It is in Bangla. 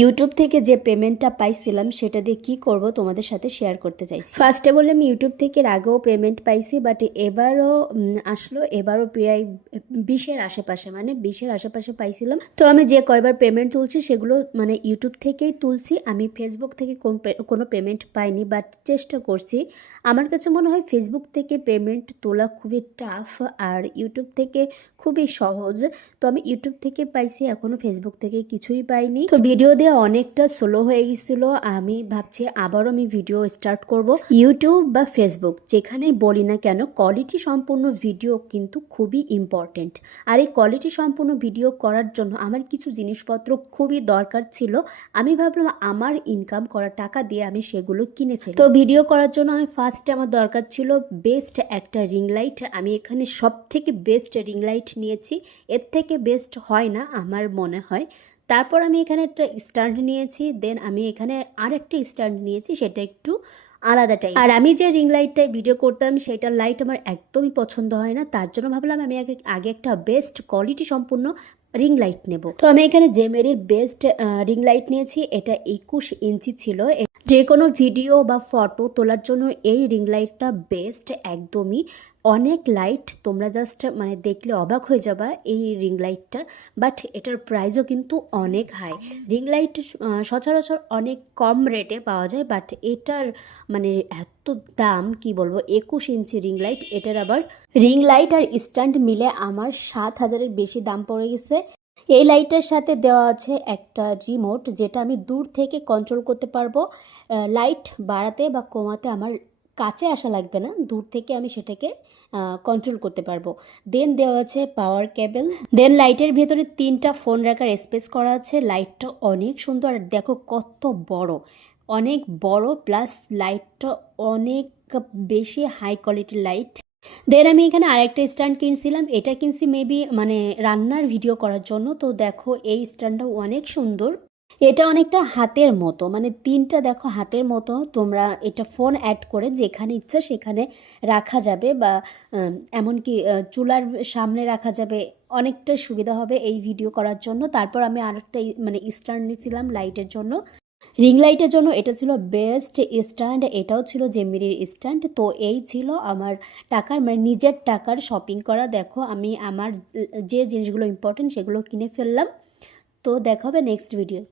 ইউটিউব থেকে যে পেমেন্টটা পাইছিলাম, সেটা দিয়ে কি করব তোমাদের সাথে শেয়ার করতে চাইছি। ফার্স্টে আমি ইউটিউব থেকে আগেও পেমেন্ট পাইছি বাট এবারও আসলো, এবারও প্রায় বিশের আশেপাশে মানে বিশের আশেপাশে পাইছিলাম। তো আমি যে কয়বার পেমেন্ট তুলছি, সেগুলো মানে ইউটিউব থেকেই তুলছি। আমি ফেসবুক থেকে কোন পেমেন্ট পাইনি বাট চেষ্টা করছি। আমার কাছে মনে হয় ফেসবুক থেকে পেমেন্ট তোলা খুবই টাফ আর ইউটিউব থেকে খুবই সহজ। তো আমি ইউটিউব থেকে পাইছি, এখনও ফেসবুক থেকে কিছুই পাইনি। তো ভিডিও দেওয়া অনেকটা স্লো হয়ে গেছিল। আমি ভাবছি আবারও আমি ভিডিও স্টার্ট করব। ইউটিউব বা ফেসবুক যেখানেই বলি না কেন কোয়ালিটি সম্পূর্ণ ভিডিও কিন্তু খুবই ইম্পর্টেন্ট আর এই কোয়ালিটি সম্পূর্ণ ভিডিও করার জন্য আমার কিছু জিনিসপত্র খুবই দরকার ছিল। আমি ভাবলাম আমার ইনকাম করা টাকা দিয়ে আমি সেগুলো কিনে ফেলি। তো ভিডিও করার জন্য আমি ফার্স্টে আমার দরকার ছিল বেস্ট একটা রিং লাইট আমি এখানে সব থেকে বেস্ট রিং লাইট নিয়েছি। এর থেকে বেস্ট হয় না, আমার মনে হয়। তারপর আমি এখানে একটা স্ট্যান্ড নিয়েছি, দেন আমি এখানে আরেকটা স্ট্যান্ড নিয়েছি, সেটা একটু আলাদা টাইপ আর আমি যে রিং লাইটটায় ভিডিও করতাম সেটার লাইট আমার একদমই পছন্দ হয় না, তার জন্য ভাবলাম আমি আগে আগে একটা বেস্ট কোয়ালিটি সম্পূর্ণ রিং লাইট নেব। তো আমি এখানে জেমেরির বেস্ট রিং লাইট নিয়েছি, এটা একুশ ইঞ্চি ছিল। যে কোনো ভিডিও বা ফটো তোলার জন্য এই রিং লাইটটা বেস্ট একদমই। অনেক লাইট তোমরা জাস্ট মানে দেখলে অবাক হয়ে যাবা এই রিং লাইটটা বাট এটার প্রাইসও কিন্তু অনেক হাই রিং লাইট সচরাচর অনেক কম রেটে পাওয়া যায় বাট এটার মানে এত দাম কি বলব, একুশ ইঞ্চি রিং লাইট, এটার আবার রিং লাইট আর স্ট্যান্ড মিলে আমার সাত হাজারের বেশি দাম পড়ে গেছে। এই লাইটের সাথে দেওয়া আছে একটা রিমোট যেটা আমি দূর থেকে কন্ট্রোল করতে পারব। লাইট বাড়াতে বা কমাতে আমার কাছে আসা লাগবে না। দূর থেকে আমি সেটাকে কন্ট্রোল করতে পারব। দেন দেওয়া আছে পাওয়ার কেবল দেন লাইটের ভেতরে তিনটা ফোন রাখার স্পেস করা আছে। লাইটটা অনেক সুন্দর। আর দেখো কত বড়। অনেক বড় প্লাস লাইটটা অনেক বেশি হাই কোয়ালিটির লাইট দেন আমি এখানে আরেকটা স্ট্যান্ড কিনছিলাম। এটা কিনছি মেবি মানে রান্নার ভিডিও করার জন্য। তো দেখো, এই স্ট্যান্ডটা অনেক সুন্দর। এটা অনেকটা হাতের মতো। মানে তিনটা দেখো হাতের মতো। তোমরা এটা ফোন অ্যাড করে যেখানে ইচ্ছা সেখানে রাখা যাবে বা এমনকি চুলার সামনে রাখা যাবে। অনেকটা সুবিধা হবে এই ভিডিও করার জন্য। তারপর আমি আরেকটা মানে স্ট্যান্ড নিয়েছিলাম লাইটের জন্য। রিং লাইটের জন্য এটা ছিল বেস্ট স্ট্যান্ড এটাও ছিল জেমিরির স্ট্যান্ড তো এই ছিল আমার টাকার মানে নিজের টাকার শপিং করা। দেখো, আমি আমার যে জিনিসগুলো ইম্পর্টেন্ট সেগুলো কিনে ফেললাম। তো দেখা হবে নেক্সট ভিডিও